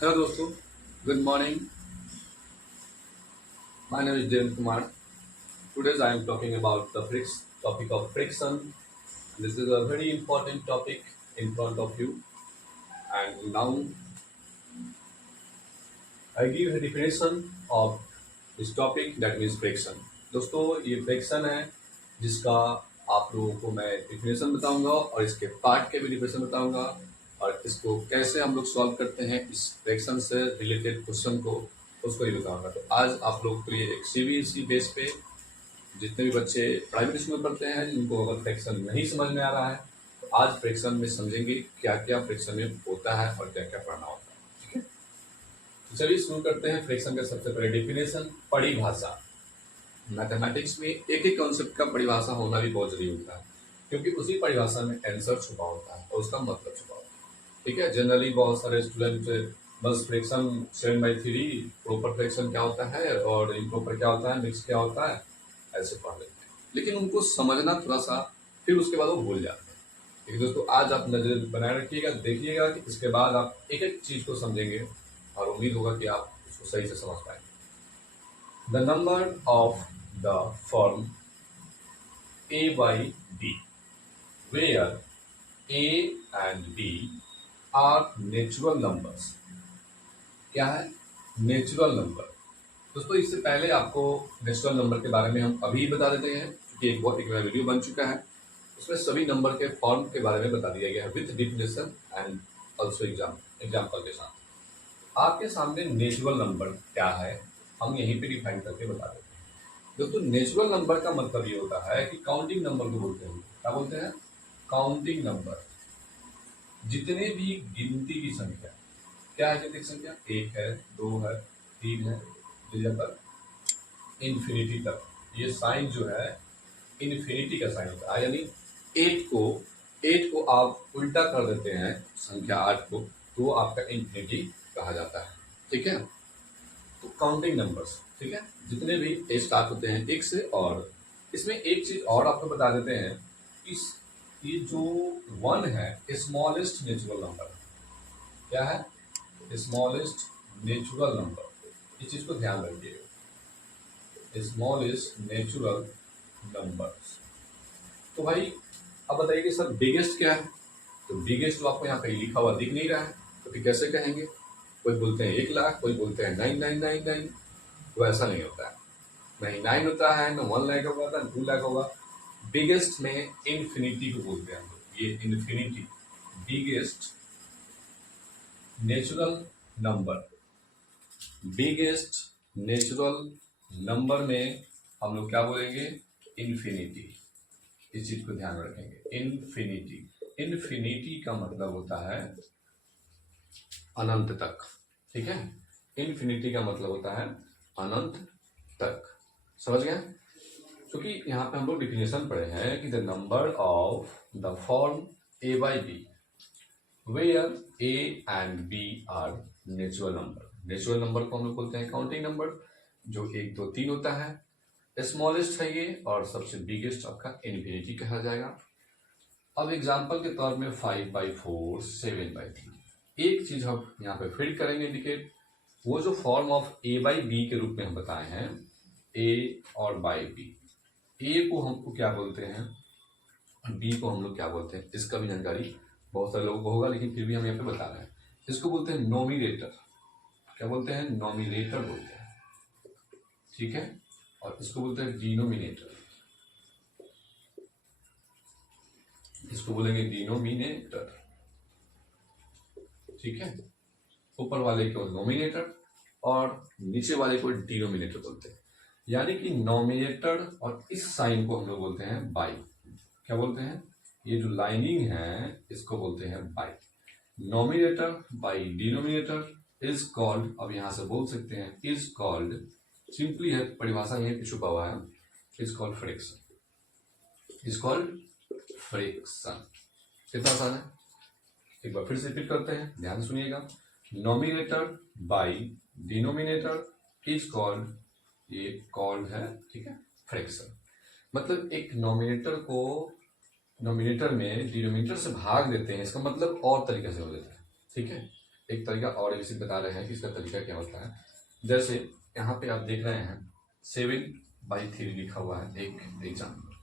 Hello दोस्तों, good morning. My name is Devendra Kumar. Today I am talking about the topic of friction. This is a very important topic in front of you, and now I give a definition of this topic, that means friction। दोस्तों, ये friction है जिसका आप लोगों को मैं definition बताऊंगा और इसके पार्ट के भी डिफिनेशन बताऊंगा और इसको कैसे हम लोग सॉल्व करते हैं, इस फ्रिक्शन से रिलेटेड क्वेश्चन को उसको ही बताऊंगा। तो आज आप लोग के लिए एक सीबीएसई बेस पे जितने भी बच्चे प्राइवेट स्कूल में पढ़ते हैं, जिनको अगर फ्रिक्शन नहीं समझ में आ रहा है, तो आज फ्रिक्शन में समझेंगे क्या क्या फ्रिक्शन में होता है और क्या क्या पढ़ना होता है। ठीक है, तो चलिए शुरू करते हैं। फ्रिक्शन का सबसे पहले डिफिनेशन, परिभाषा। मैथमेटिक्स में एक एक कॉन्सेप्ट का परिभाषा होना भी बहुत जरूरी होता है, क्योंकि उसी परिभाषा में आंसर छुपा होता है और उसका मतलब छुपा होता है। ठीक है, जनरली बहुत सारे स्टूडेंट बस फ्रिक्शन 7/3 प्रॉपर फ्रिक्शन क्या होता है और इम्प्रॉपर क्या होता है, मिक्स क्या होता है, ऐसे पढ़ लेते हैं, लेकिन उनको समझना थोड़ा सा, फिर उसके बाद वो भूल जाते हैं। ठीक है दोस्तों, आज आप नजर बनाए रखिएगा, देखिएगा कि इसके बाद आप एक एक चीज को समझेंगे और उम्मीद होगा कि आप उसको सही से समझ पाएंगे। The number of the form A by B, where A and B are natural numbers। क्या है नेचुरल नंबर? दोस्तों, इससे पहले आपको नेचुरल नंबर के बारे में हम अभी बता देते हैं, क्योंकि एक बहुत एक वीडियो बन चुका है, उसमें सभी नंबर के फॉर्म के बारे में बता दिया गया है with definition and also example के साथ। आपके सामने नेचुरल नंबर क्या है, हम यहीं पे डिफाइन करके बता देते हैं। दोस्तों, नेचुरल नंबर का मतलब ये होता है कि काउंटिंग नंबर को बोलते हैं। क्या बोलते हैं? Counting number. जितने भी गिनती की संख्या, क्या है गिनती की संख्या? 1 है, 2 है, 3 है, पर इन्फिनिटी तक। ये साइन जो है इन्फिनिटी का साइन होता है, यानी 8 को आप उल्टा कर देते हैं संख्या 8 को, तो वो आपका इन्फिनिटी कहा जाता है। ठीक है, तो काउंटिंग नंबर्स, ठीक है, जितने भी ए स्टार्ट होते हैं 1 से। और इसमें एक चीज और आपको बता देते हैं, इस ये जो 1 है स्मॉलेस्ट नेचुरल नंबर। क्या है? Smallest natural number. इस चीज को ध्यान रखिएगा, स्मॉलेस्ट नेचुरल नंबर। तो भाई अब बताइए कि सर बिगेस्ट क्या है? तो बिगेस्ट तो आपको यहाँ कहीं लिखा हुआ दिख नहीं रहा है, तो फिर कैसे कहेंगे? कोई बोलते हैं 1 लाख, कोई बोलते हैं 9999। तो ऐसा नहीं होता है, नहीं 9 होता है, न 1 लाख होगा, न 2 लाख होगा। बिगेस्ट में इन्फिनिटी को बोलते हैं हम लोग, ये infinity biggest natural number. Biggest natural number में हम लोग क्या बोलेंगे? इन्फिनिटी। इस चीज को ध्यान रखेंगे, इन्फिनिटी। इन्फिनिटी का मतलब होता है अनंत तक। ठीक है, इन्फिनिटी का मतलब होता है अनंत तक। समझ गए? क्योंकि यहाँ पे हम लोग डिफिनेशन पढ़े हैं कि the number of the form A by B where A and B are natural number. Natural number को हम लोग बोलते हैं काउंटिंग नंबर, जो 1 2 3 होता है, स्मॉलेस्ट है ये, और सबसे बिगेस्ट आपका इन्फिनिटी कहा जाएगा। अब एग्जाम्पल के तौर में 5/4, 7/3। एक चीज हम यहाँ पे फिट करेंगे इंडिकेट, वो जो form of A by B के रूप में हम बताए हैं, ए और बाई बी। ए को हमको क्या बोलते हैं, बी को हम लोग क्या बोलते हैं, इसका भी जानकारी बहुत सारे लोगों को होगा, लेकिन फिर भी हम यहाँ पे बता रहे हैं। इसको बोलते हैं नोमिनेटर। क्या बोलते हैं? नोमिनेटर बोलते हैं। ठीक है, और इसको बोलते हैं डिनोमिनेटर। इसको बोलेंगे डिनोमिनेटर। ठीक है, ऊपर वाले को नोमिनेटर और नीचे वाले को डिनोमिनेटर बोलते हैं। यानी कि नोमिनेटर और इस साइन को हम लोग बोलते हैं बाई। क्या बोलते हैं? ये जो लाइनिंग है इसको बोलते हैं by. Nominator by denominator is called, अब यहां से बोल सकते हैं इज कॉल्ड, सिंपली है, परिभाषा यहीं पे छुपा हुआ है, is called friction. Is called friction. कितना आसान है, एक बार फिर से रिपीट करते हैं, ध्यान सुनिएगा। Nominator by denominator is called, ये कॉल्ड है, ठीक है, फ्रिक्शन। मतलब एक नोमिनेटर को नोमिनेटर में डिनोमिनेटर से भाग देते हैं, इसका मतलब और तरीके से हो जाता है। ठीक है, एक तरीका और इसी बता रहे हैं कि इसका तरीका क्या होता है। जैसे यहाँ पे आप देख रहे हैं 7/3 लिखा हुआ है एक एग्जाम्पल,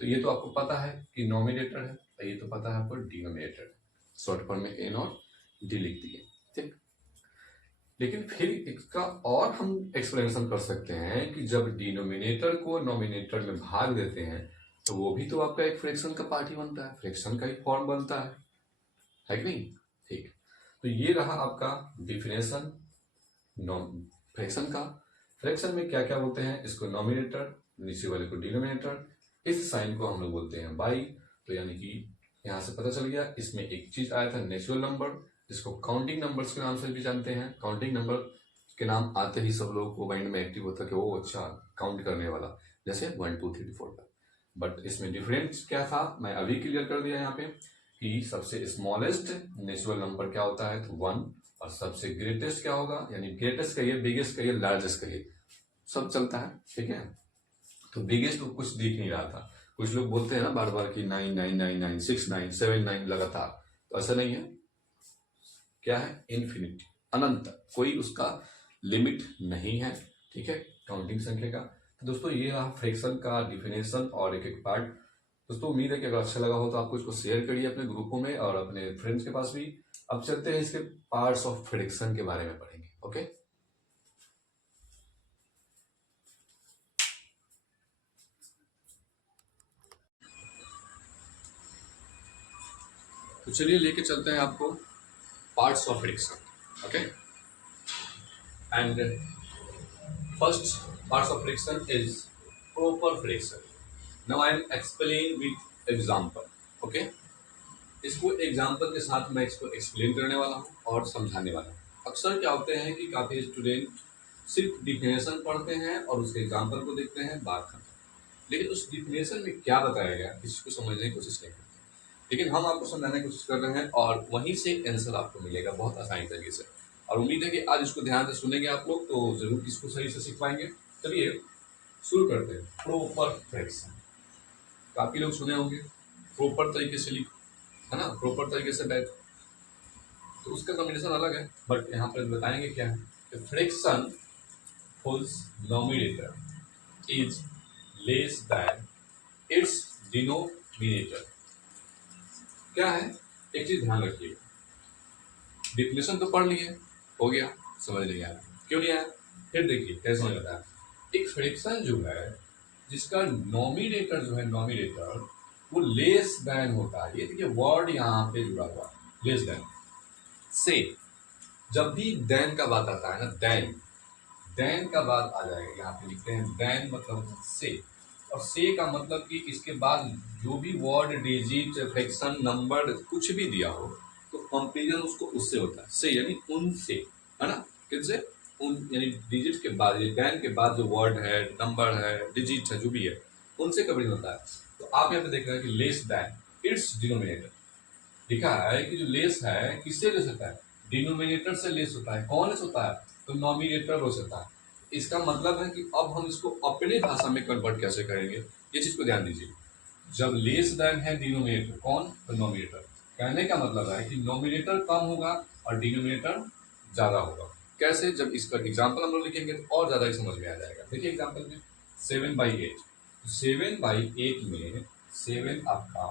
तो ये तो आपको पता है कि नोमिनेटर है, और ये तो पता है आपको डिनोमिनेटर है। शॉर्ट फॉर्म में एन और डी लिख दिए। ठीक, लेकिन फिर इसका और हम एक्सप्लेनेशन कर सकते हैं कि जब डिनोमिनेटर को नोमिनेटर में भाग देते हैं तो वो भी तो आपका एक फ्रैक्शन का पार्ट ही बनता है, फ्रैक्शन का ही फॉर्म बनता है कि नहीं। ठीक, तो ये रहा आपका डिफिनेशन फ्रैक्शन का। फ्रैक्शन में क्या क्या बोलते हैं, इसको नोमिनेटर, नीचे वाले को डिनोमिनेटर, इस साइन को हम लोग बोलते हैं बाई। तो यानी कि यहाँ से पता चल गया, इसमें एक चीज आया था नेचुरल नंबर, जिसको काउंटिंग नंबर्स के नाम से भी जानते हैं। काउंटिंग नंबर के नाम आते ही सब लोगों को माइंड में एक्टिव होता है कि वो अच्छा काउंट करने वाला, जैसे 1 2 3 4 5। बट इसमें डिफरेंस क्या था, मैं अभी क्लियर कर दिया यहाँ पे कि सबसे स्मॉलेस्ट नेचुरल नंबर क्या होता है, तो 1, और सबसे ग्रेटेस्ट क्या होगा, यानी ग्रेटेस्ट कहिए, बिगेस्ट कहिए, लार्जेस्ट कहिए, सब चलता है। ठीक है, तो बिगेस्ट तो कुछ दिख नहीं रहा था। कुछ लोग बोलते हैं ना बार बार कि 9 9 9 9 6 9 7 9 लगातार, तो ऐसा नहीं है। क्या है, इन्फिनिटी, अनंत, कोई उसका लिमिट नहीं है। ठीक है, काउंटिंग संख्या का। तो दोस्तों ये रहा फ्रैक्शन का डिफिनेशन और एक एक पार्ट। दोस्तों उम्मीद है कि अगर अच्छा लगा हो तो आपको इसको शेयर करिए अपने ग्रुपों में और अपने फ्रेंड्स के पास भी। अब चलते हैं इसके पार्ट्स ऑफ फ्रैक्शन के बारे में पढ़ेंगे। ओके, तो चलिए लेके चलते हैं आपको parts of fraction. Okay, and first parts of fraction is proper fraction. Now I am explain with example. Okay, इसको एग्जाम्पल के साथ मैं इसको एक्सप्लेन करने वाला हूँ और समझाने वाला हूँ। अक्सर क्या होते हैं कि काफ़ी स्टूडेंट सिर्फ डिफिनेशन पढ़ते हैं और उसके एग्जाम्पल को देखते हैं, बात खत्म। लेकिन उस डिफिनेशन में क्या बताया गया किसी को समझने की कोशिश नहीं करते। लेकिन हम आपको समझाने की कोशिश कर रहे हैं और वहीं से आंसर आपको मिलेगा बहुत आसानी तरीके से। और उम्मीद है कि आज इसको ध्यान से सुनेंगे आप लोग तो जरूर इसको सही से सीख पाएंगे। चलिए शुरू करते हैं। प्रॉपर फ्रैक्शन, काफ़ी लोग सुने होंगे, प्रॉपर तरीके से लिखो, है ना, प्रॉपर तरीके से बैठ, तो उसका कॉम्बिनेशन अलग है। बट यहाँ पर बताएंगे क्या है, fraction whose numerator is less than its denominator। क्या है, एक चीज ध्यान रखिए, डिफिनेशन तो पढ़ लिए, हो गया, समझ नहीं आया, क्यों नहीं आया, फिर देखिए कैसे समझ आता है। एक फ्रैक्शन जो है जिसका नॉमिनेटर जो है, नॉमिनेटर वो लेस देन होता है। ये देखिए वर्ड यहाँ पे जुड़ा हुआ है, लेस देन से। जब भी देन का बात आता है ना, देन का बात आ जाएगा, यहाँ पे लिखते हैं देन मतलब से। और से का मतलब कि इसके बाद जो भी वर्ड, डिजिट, फ्रैक्शन, नंबर कुछ भी दिया हो तो कंपेरिजन उसको उससे होता है, से यानी उनसे, है ना, किससे, उन यानी डिजिट के बाद, देन के बाद जो वर्ड है, नंबर है, डिजिट है, जो भी है, उनसे कंपेरिजन होता है। तो आप यहाँ पे देख रहे हैं कि लेस देन इट्स डिनोमिनेटर, लिखा है कि जो लेस है किससे लेस होता है, डिनोमिनेटर से लेस होता है। कौन लेस होता है, तो नॉमिनेटर लेस होता है। इसका मतलब है कि अब हम इसको अपने भाषा में कन्वर्ट कैसे करेंगे, ये चीज को ध्यान दीजिए। जब लेस देन है डिनोमिनेटर, कौन, तो नॉमिनेटर, कहने का मतलब है कि नॉमिनेटर कम होगा और डिनोमिनेटर ज्यादा होगा। कैसे, जब इसका एग्जाम्पल हम लोग लिखेंगे तो और ज्यादा ही समझ में आ जाएगा। देखिए एग्जाम्पल में 7/8, 7/8 में 7 आपका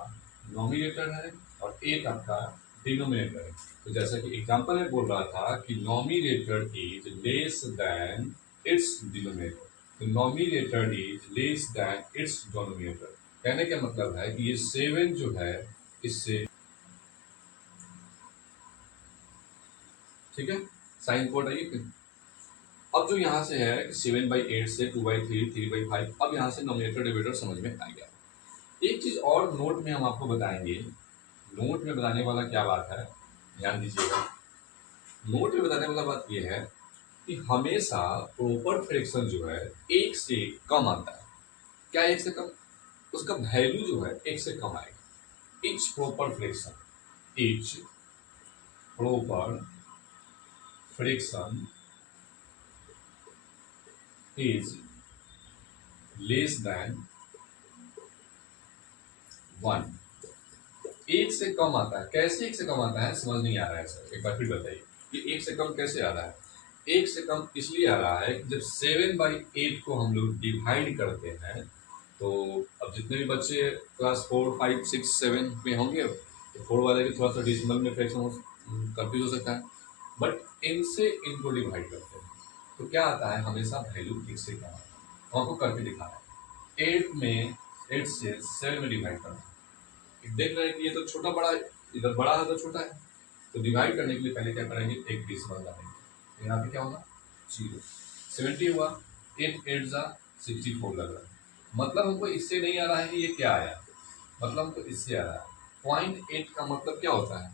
नॉमिनेटर है और 8 आपका डिनोमिनेटर है। तो जैसा कि एग्जाम्पल में बोल रहा था कि nominator is less than its denominator, तो nominator is less than its denominator. कहने का मतलब है कि ये 7 जो है इससे, ठीक है, साइन कोड है ये। अब जो यहाँ से है 7/8 से 2/3, 3/5, अब यहाँ से नॉमिनेटर डिविडेंड समझ में आ गया। एक चीज और नोट में हम आपको बताएंगे, नोट में बताने वाला क्या बात है, ध्यान दीजिएगा। नोट में बताने वाला बात यह है कि हमेशा प्रॉपर फ्रैक्शन जो है एक से कम आता है। क्या एक से कम, उसका वैल्यू जो है एक से कम आएगा। Etch proper fraction, etch proper fraction is less then 1। एक से कम आता है, कैसे एक से कम आता है समझ नहीं आ रहा है सर, एक बार फिर बताइए ये एक से कम कैसे आ रहा है। एक से कम इसलिए आ रहा है कि जब 7/8 को हम लोग डिवाइड करते हैं, तो अब जितने भी बच्चे क्लास 4, 5, 6, 7 में होंगे, तो 4 वाले के थोड़ा सा डिसिमल में फ्रैक्शन कंफ्यूज हो सकता है, बट इनसे इनको डिवाइड करते हैं तो क्या आता है, हमेशा वैल्यू एक से कम आता है। हम आपको करके दिखा रहे हैं, 8 से 7 में डिवाइड करना है। देख रहे हैं कि ये तो छोटा बड़ा है, इधर बड़ा है तो छोटा है, तो डिवाइड करने के लिए पहले क्या करेंगे, एक डिसिमल डालेंगे, तो यहाँ पे क्या होगा 0, 70 हुआ, 8 8 जा 64 लग रहा है। मतलब हमको इससे नहीं आ रहा है कि ये क्या आया, मतलब हमको इससे आ रहा है। 0.8 का मतलब क्या होता है,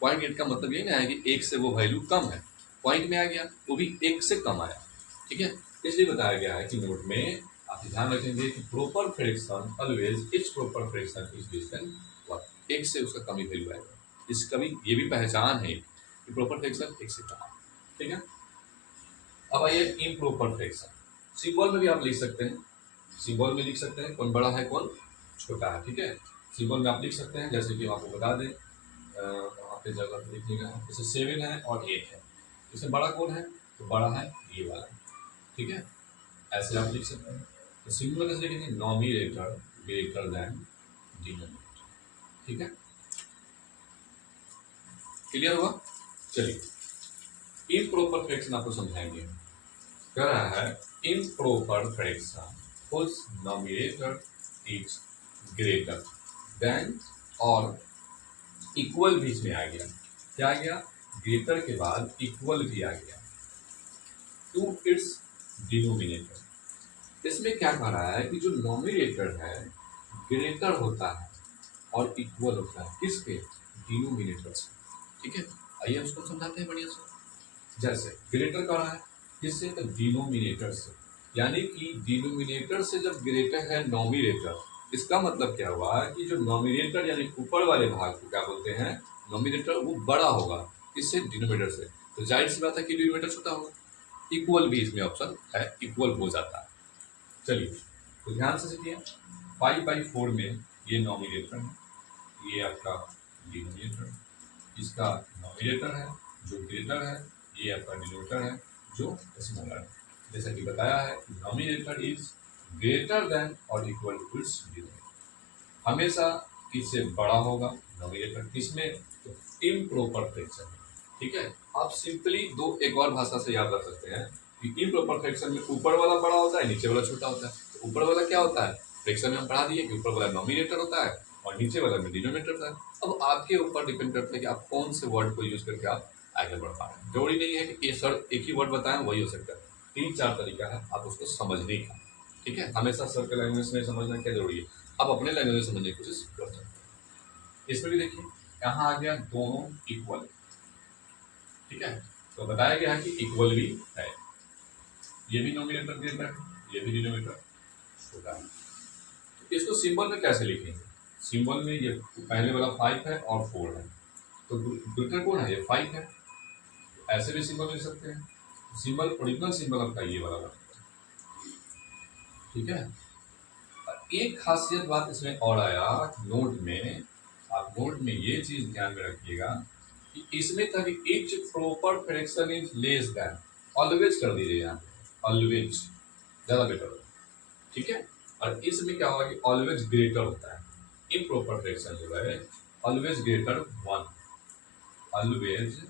0.8 का मतलब ये ना है कि एक से वो वैल्यू कम है, पॉइंट में आ गया वो भी एक से कम आया, ठीक है। इसलिए बताया गया है कि नोट में आप ध्यान रखेंगे कि proper fraction always it's proper fraction is less then 1, एक से उसका कम ही वैल्यू आएगा। इसका भी ये भी पहचान है कि प्रॉपर फ्रैक्शन एक से कम है, ठीक है। अब आइए इम्प्रॉपर फ्रैक्शन, सिंबल में भी आप लिख सकते हैं, सिंबल में लिख सकते हैं कौन बड़ा है कौन छोटा है, ठीक है। सिंबल में आप लिख सकते हैं, जैसे कि हम आपको बता दें, वहाँ पे जगह पे लिखिएगा, जैसे 7 है और 8 है, इसमें बड़ा कौन है, तो बड़ा है ये वाला, ठीक है। ऐसे आप लिख सकते हैं। तो सिंबल कैसे लिखेंगे, नॉमिनेटर ग्रेटर देन डिनोमिनेटर, ठीक है। क्लियर हुआ। चलिए इम्प्रॉपर फ्रैक्शन आपको समझाएंगे। कह रहा है improper fraction whose numerator is greater than और इक्वल बीच में आ गया, क्या आ गया, ग्रेटर के बाद इक्वल भी आ गया टू इट्स डिनोमिनेटर। इसमें क्या कह रहा है कि जो नॉमिनेटर है ग्रेटर होता है और इक्वल होता है किसके, डिनोमिनेटर से, ठीक है। आइए उसको समझाते हैं बढ़िया से। जैसे ग्रेटर कह रहा है किससे, तो डिनोमिनेटर से, यानी कि डिनोमिनेटर से जब ग्रेटर है नॉमिनेटर, इसका मतलब क्या हुआ कि जो नॉमिनेटर यानी ऊपर वाले भाग को क्या बोलते हैं, नॉमिनेटर, वो बड़ा होगा इससे डिनोमिनेटर से, तो जाहिर सी बात है कि डिनोमिनेटर छोटा होगा। इक्वल भी इसमें ऑप्शन है, इक्वल हो जाता है। चलिए तो ध्यान से सीखिए, 5/4 में ये नॉमिनेटर है, ये आपका डिनोमिनेटर, इसका नॉमिनेटर है जो ग्रेटर है, ये आपका डिनोमिनेटर है जो स्मॉलर है। जैसा कि बताया है नॉमिनेटर इज ग्रेटर देन और इक्वल टू इट्स डिनोमिनेटर, हमेशा किससे बड़ा होगा नॉमिनेटर, किसमें, तो इम्प्रॉपर फ्रैक्शन में, ठीक है। आप सिंपली दो एक और भाषा से याद रख सकते हैं कि इम्प्रॉपर फ्रैक्शन में ऊपर वाला बड़ा होता है, नीचे वाला छोटा होता है। तो ऊपर वाला क्या होता है, फ्रैक्शन में हम पढ़ा दिए कि ऊपर वाला नॉमिनेटर होता है और नीचे वाला में डिनोमिनेटर होता है। अब आपके ऊपर डिपेंड करता है कि आप कौन से वर्ड को यूज करके आप आगे बढ़ पा रहे हैं। जरूरी नहीं है कि ये सर एक ही वर्ड बताएं वही हो सकता है, 3 4 तरीका है आप उसको समझने का, ठीक है। हमेशा सर के लैंग्वेज में समझना क्या जरूरी है, आप अपने लैंग्वेज में समझने की कोशिश कर सकते हैं। इसमें भी देखिए यहाँ आ गया दोनों इक्वल, ठीक है। तो बताया गया है कि इक्वल भी है, ये भी नॉमिनेटर ग्रेटर है, ये भी डिनोमिनेटर छोटा है। तो इसको सिंबल में कैसे लिखेंगे, सिंबल में ये पहले वाला 5 है और 4 है, तो ग्रेटर कौन है, ये 5 है, ऐसे भी सिंबल लिख सकते हैं। सिंबल ओरिजिनल सिंबल आपका ये वाला बनेगा, ठीक है। एक खासियत बात इसमें और आया नोट में, आप नोट में ये चीज ध्यान में रखिएगा कि इसमें था कि etch proper fraction is less then, always कर दीजिए यहाँ पे, ऑलवेज ज्यादा बेटर होगा, ठीक है। और इसमें क्या होगा कि ऑलवेज ग्रेटर होता है, इम्प्रॉपर फ्रैक्शन जो है always greater 1, always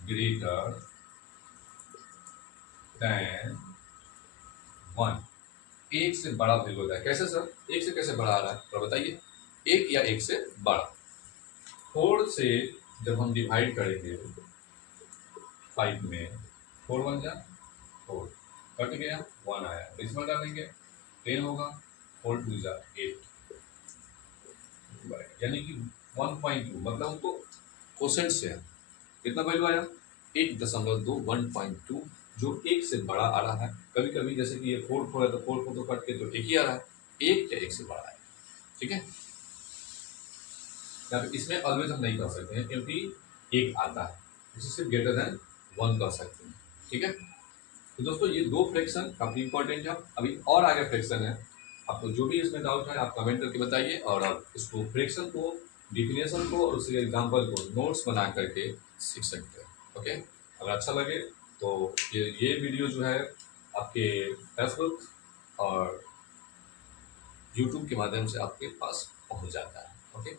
greater than 1, एक से बड़ा वैल्यू होता है। कैसे सर, एक से कैसे बड़ा आ रहा है तो बताइए, एक या एक से बड़ा। 4 से जब हम डिवाइड करेंगे 5 में, 4 1 जा 4, कट गया 1 आया, डिसमल डालेंगे 10 होगा, 4 2 जा 8, यानी कि 1.2, मतलब हमको क्वोशेंट से है कितना वैल्यू आया, 1.2, 1.2, जो एक से बड़ा आ रहा है। कभी कभी जैसे कि ये 4 4 है तो 4 4 तो कट के तो एक ही आ रहा है, एक या एक से बड़ा है, ठीक है। या फिर इसमें ऑलवेज हम नहीं कर सकते हैं क्योंकि एक आता है, इसे सिर्फ ग्रेटर देन 1 कर सकते हैं, ठीक है। तो दोस्तों ये दो फ्रैक्शन काफी इंपॉर्टेंट है। अभी और आगे फ्रैक्शन है, आपको जो भी इसमें डाउट है आप कमेंट करके बताइए, और आप इसको फ्रैक्शन को, डिफिनेशन को और उसके एग्जाम्पल को नोट्स बना करके सीख सकते हैं। ओके, अगर अच्छा लगे तो ये वीडियो जो है आपके फेसबुक और यूट्यूब के माध्यम से आपके पास पहुंच जाता है। ओके।